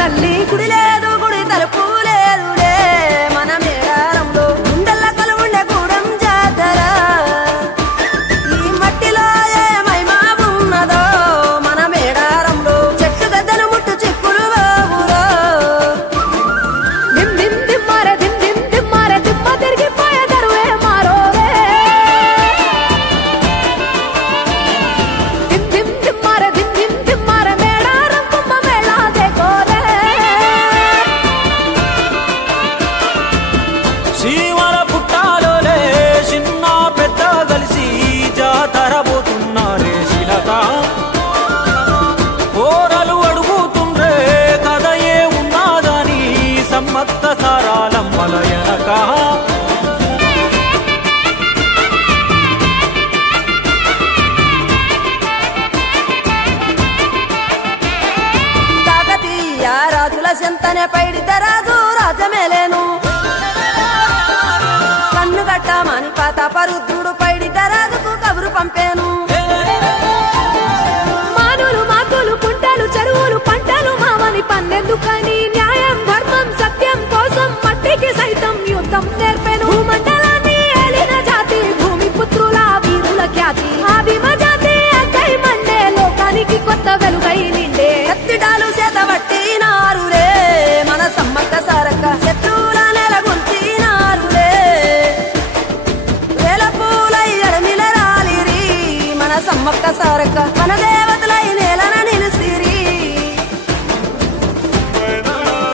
తల్లి గుడి లేదు గుడి తలుపు లేదులే మన మేడారంలో గుండెల్ల కలువుండే గూడెం జాతర ఈ మట్టిలో ఏ మహిమ ఉన్నదో మన మేడారంలో చెట్టు గద్దలు ముట్టు చిక్కులు బాబులో దిమ్ దిమ్ దిమ్మారే దిమ్ దిమ్ దిమ్మారే దిమ్మ తిరిగిపోయే దరువే మారోరే దిమ్ దిమ్ దిమ్మారే దిమ్ దిమ్ దిమ్మారే మేడారం కుంభ మేళా దేకోరే శ్రీవర పుట్టాలోలే చిన్న పెద్ద కలిసి జాతర పోతున్నారే శిలక పోరలు అడుగుతుండ్రే కథ ఏ ఉన్నాదని సమ్మత్త సారాలమ్మల ఎనక కాకతీయ రాజుల చెంతనే పైడిత రాజు రాజమేలేను కన్ను గట్టమని పాత పరుద్రుడు పైడిత రాజుకు కబురు పంపేను